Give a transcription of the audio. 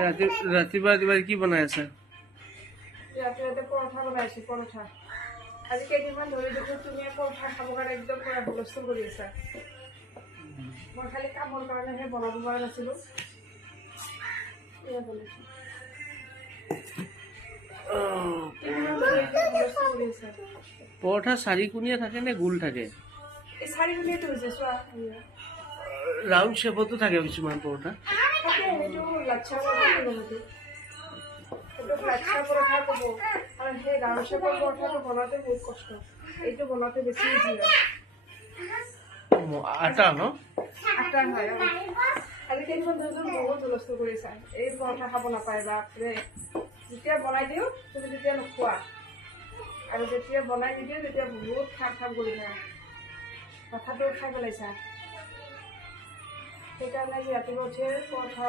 ৰাতিপুৱা কি বনাই আছে? ৰাতিপুৱা পৰঠা বনাইছোঁ, পৰঠা। আজি কেইদিনমান ধৰি দেখোন তুমি পৰঠা খাবৰ কাৰণে একদম পুৰা হুলস্থুল কৰি আছা। মই খালি কামৰ কাৰণেহে বনাব পৰা নাছিলোঁ। পৰঠা চাৰিকোণীয়া থাকে নে গোল থাকে? এই চাৰিকোণীয়াটো হৈছে চোৱা, ৰাউণ্ড শ্বেপতো থাকে কিছুমান পৰঠা। সেইটো লাচ্ছা পৰঠা ক'ব। আৰু সেই ৰাউণ্ড শ্বেপৰ পৰঠাটো বনাওঁতে বহুত কষ্ট, এইটো বনাওঁতে বেছি ইজি হয়। আটা ন? আটা হয়। আজি কেইদিনমান ধৰি বহুত হুলস্থুল কৰিছা, এই পৰঠা খাব নাপায় বাপৰে। যেতিয়া বনাই দিওঁ তুমি তেতিয়া নোখোৱা, আৰু যেতিয়া বনাই নিদিওঁ তেতিয়া বহুত খাম কৰি থাকা। মাথাটো খাই পেলাইছা। সেইকাৰণে আজি ৰাতিপুৱা উঠিয়ে পৰঠা